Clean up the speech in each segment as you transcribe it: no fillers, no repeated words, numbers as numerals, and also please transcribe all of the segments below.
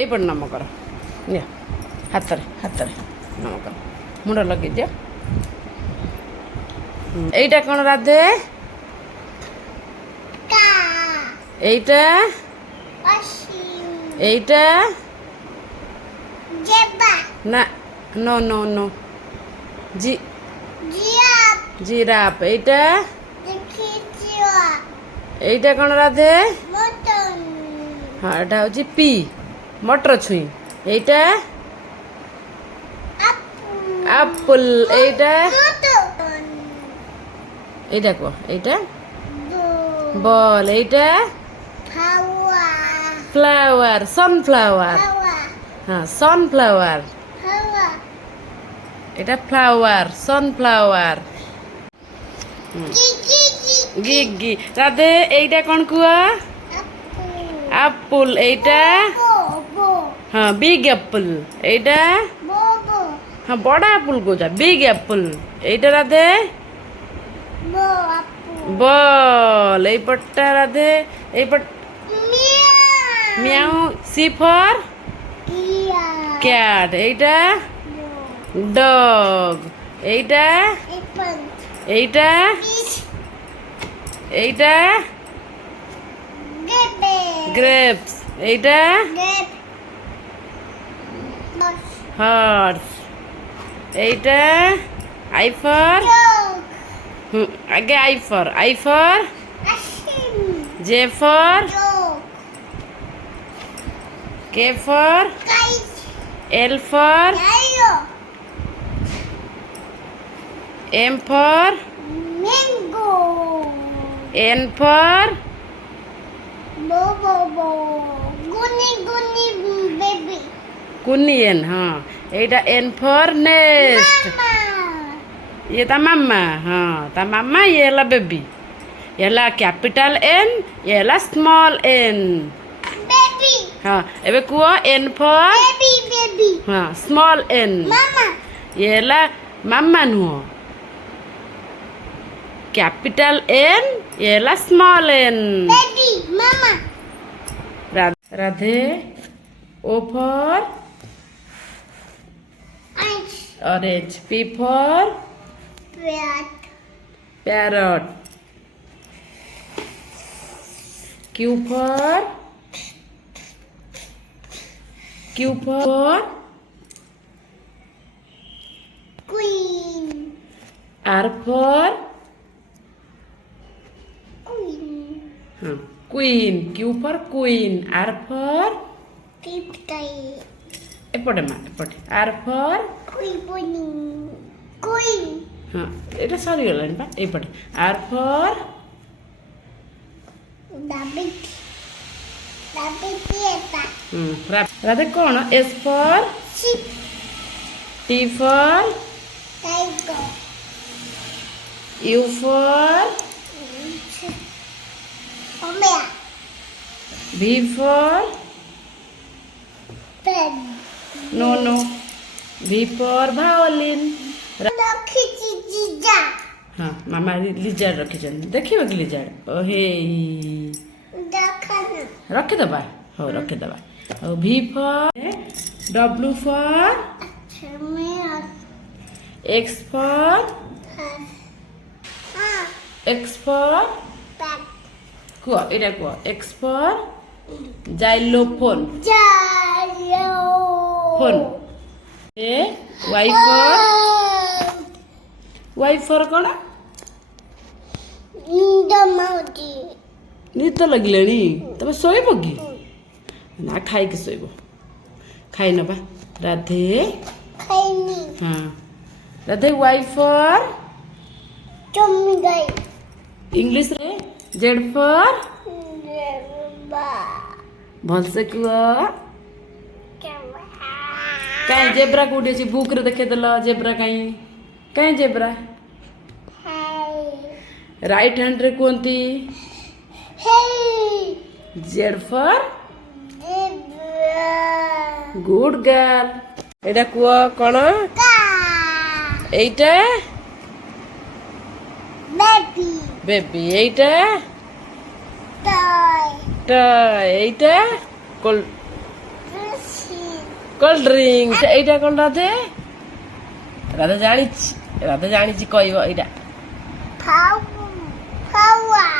ଏଇପଟେ ନମ କର ନିଅ ହାତରେ ହାତରେ ନମ କର ମୁଣ୍ଡ ଲଗେଇ ଦିଅ। এইটা কোন রাধে? এইটা এইটা না নো নো নো জি জিরাফ। এইটা এইটা কোন রাধে? হ্যাঁ এটা হচ্ছে পি মটর ছুঁই। এইটা আপেল। এইটা এইটা কো এইটা বল। এইটা ফ্লাওয়ার সানফ্লাওয়ার। হ্যাঁ সানফ্লাওয়ার। এটা ফ্লাওয়ার সানফ্লাওয়ার। গিগি রাধে। এইটা কোন কুয়া? আপেল। এইটা হ্যাঁ বিগ অ্যাপল। এইটা হ্যাঁ বড় অ্যাপল কোথা? Big apple. এইটা রাধে বল। এই পটটা রাধে এই পট মিয়াও। C for cat. এইটা ডগ। এইটা এইটা এইটা গ্রেপস। এইটা হর্স। এইটা আই ফর আগে I for J for K for L for M for N for কুনিয়েন। হ্যাঁ এইটা এন ফর নেস্ট। ये ता मामा। हाँ ता मामा ये ला बेबी। ये ला कैपिटल एन ये ला स्मॉल एन। हाँ एबे कुआ एन फॉर हाँ स्मॉल एन। ये ला मामा नुह कैपिटल एन ये ला small N. Radhe O for orange. P for parrot. Q for queen. R for Queen. queen. Q for queen. R for এপটে মা এপটে। R for queen. হ্যাঁ এটা সরিগলানি পা এইপটে। আর ফর রাধে কোন? S for T for U for V for no no V for violin. हाँ मामा lizard रखिछन देखिबो कि lizard ओ हे रखि दबा। हो रखि दबा। ओ V for W for X for कुआ एटा कुआ एक्स फॉर जाइलोफोन फोन। ए वाई फॉर कौन? निद लगिलानी तबे सोइब कि ना खाई के सोइब खाई नबा। राधे हाँ राधे वाई फॉर इंग्लिश रे जेड फॉर भल से कुआ कहीं जेब्रा कोठी अछि बुक रे देखे देला जेब्रा कहीं जेब्रा राइट हैंड रे कोंती जेड फॉर गुड गर्ल। एटा कुआ कोन? এইটা বেবি বেবি। এইটা টয় এইটা এইটা কোল্ড Pussy. ଡ୍ରିଙ୍କସ এইটা কোন রাধে ରାଧେ ଜାଣିଛି କହିବ ଏଇଟା Power.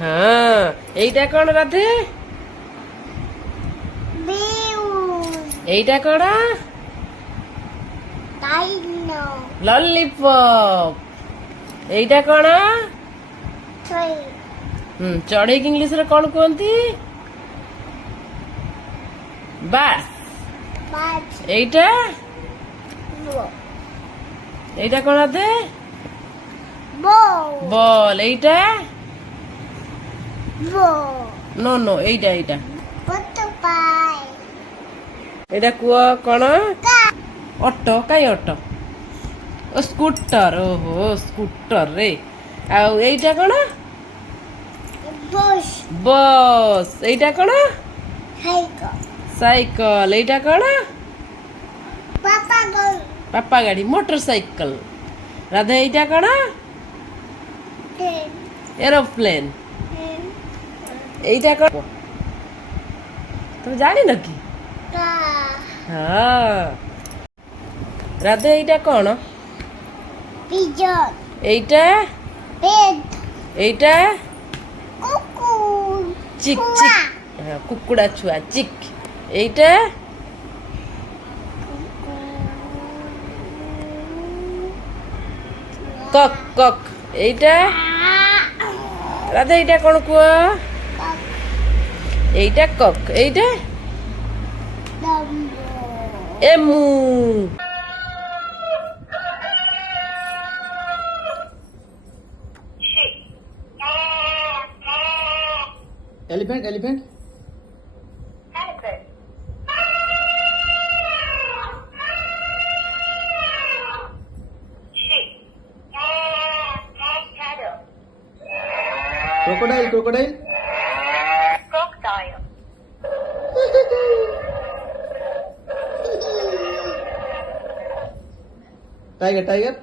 ହଁ এইଟା କଣ ରାଧେ Bills. এইଟା କଣ Dino. ଲଲିପପ୍ এইଟା କଣ Tree. ଚଢେଇକି ଇଂଲିଶରେ କଣ କୁହନ୍ତି ବାସ୍ Bat. এইଟା Ball. এইটা କଣ ରାଧେ Ball. ବଲ୍ এইଟା Ball. नो नो এইটা এইটা Butterfly. ଏଇଟା କୁହ କଣ Cat. ଅଟୋ କାଇଁ ଅଟୋ ଓ ସ୍କୁଟର ଓହୋ ସ୍କୁଟର ରେ ଆଉ ଏଇଟା କଣ Bush. ବସ୍ ଏଇଟା କଣ Tiger. ସାଇକେଲ ଏଇଟା କଣ Papa go. ପାପା ଗାଡି ମୋଟର ସାଇକେଲ ରାଧେ ଏଇଟା କଣ Ten. Aeroplane Ten. এইটা কଣ তুমি জানিন কি Car. হ্যাঁ রাধে এইটা কଣ Pigeon. এইটা Bed. এইটা Cuckoo. চিক Chua. চিক হ্যাঁ কুকুড়া ছুয়া চিক এইটা কক কক এইটা রাধে এইটা কোন কুয়া এইটা কক এইটা Dumbo. Emu Elephant, elephant. Crocodile, crocodile. Tiger, tiger.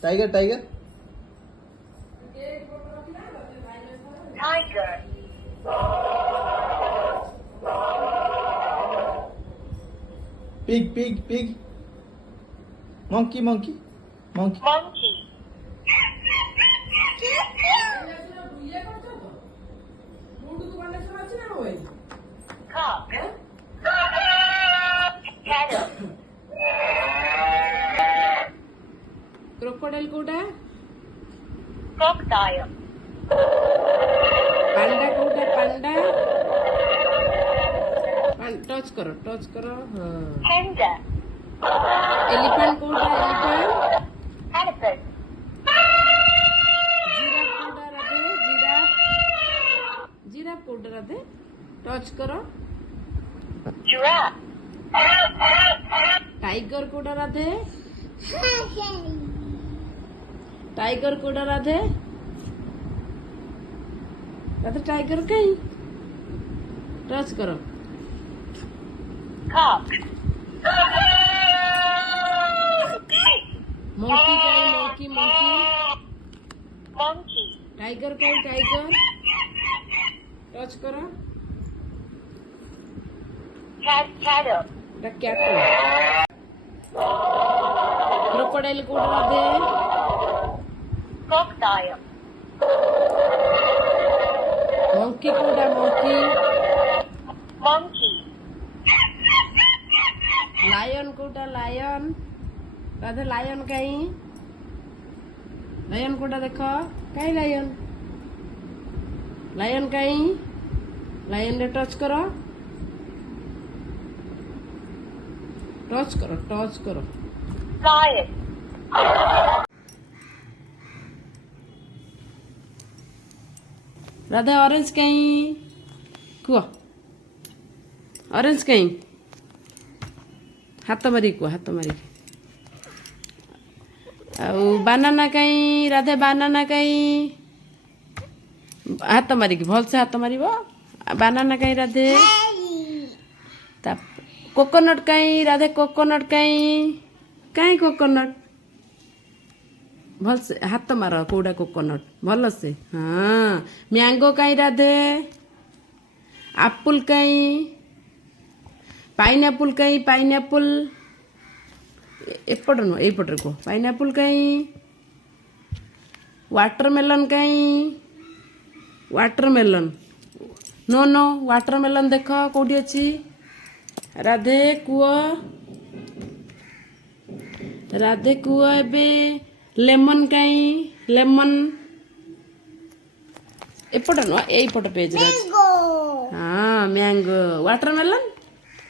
Tiger, tiger. Pig, pig, pig. Monkey, monkey. Monkey. Crocodile କୋଉଟା Crocodile. ପାଣ୍ଡା କୋଉଟା ପାଣ୍ଡା ଟଚ୍ କର ହଁ Panda. ଏଲିଫାଣ୍ଟ କୋଉଟା ଏଲିଫାଣ୍ଟ Elephant. ଜିରାଫ କୋଉଟା ରାଧେ ଜିରାଫ କୋଉଟା ରାଧେ ଟଚ୍ କର Giraffe. टाइगर कोड़ा राधे टाइगर कोड़ा राधे राधे टाइगर कहीं टच करो Cock. मंकी कहीं मंकी Monkey. टाइगर कहीं टाइगर टच करो Cattle. कैटल क्रोकोडाइल कोड़ा राधे Crocodile. मंकी कोड़ा मंकी Monkey. लायन कोड़ा लायन राधे लायन कहीं लायन कोड़ा देखो कहीं लायन कहीं लायन रे टच करो टच करो Lion. राधे ऑरेंज कहीं कुआ ऑरेंज कहीं हाथ मारी कुआ हाथ मारी ଆଉ ବାନାନା କାଇଁ ରାଧେ ବାନାନା କାଇଁ ହାତ ମାରିକି ଭଲସେ ହାତ ମାରିବ ବାନାନା କାଇଁ ରାଧେ ତା କୋକୋନଟ୍ କାଇଁ ରାଧେ କୋକୋନଟ୍ କାଇଁ କାଇଁ କୋକୋନଟ୍ ଭଲସେ ହାତ ମାର କୋଉଟା କୋକୋନଟ୍ ଭଲସେ ହଁ ମ୍ୟାଙ୍ଗୋ କାଇଁ ରାଧେ ଆପୁଲ କାଇଁ ପାଇନାପୁଲ କାଇଁ ପାଇନାପୁଲ ଏପଟ ନୁହଁ ଏଇପଟରେ କୁହ ପାଇନାପୁଲ କାଇଁ ୱାଟରମେଲନ୍ କାଇଁ ୱାଟରମେଲନ୍ नो नो ୱାଟରମେଲନ୍ ଦେଖ କୋଉଠି ଅଛି ରାଧେ କୁହ ଏବେ ଲେମନ୍ କାଇଁ ଲେମନ୍ ଏପଟ ନୁହଁ ଏଇପଟ ପେଜରେ ଅଛି Go. ହଁ ମ୍ୟାଙ୍ଗୋ ୱାଟରମେଲନ୍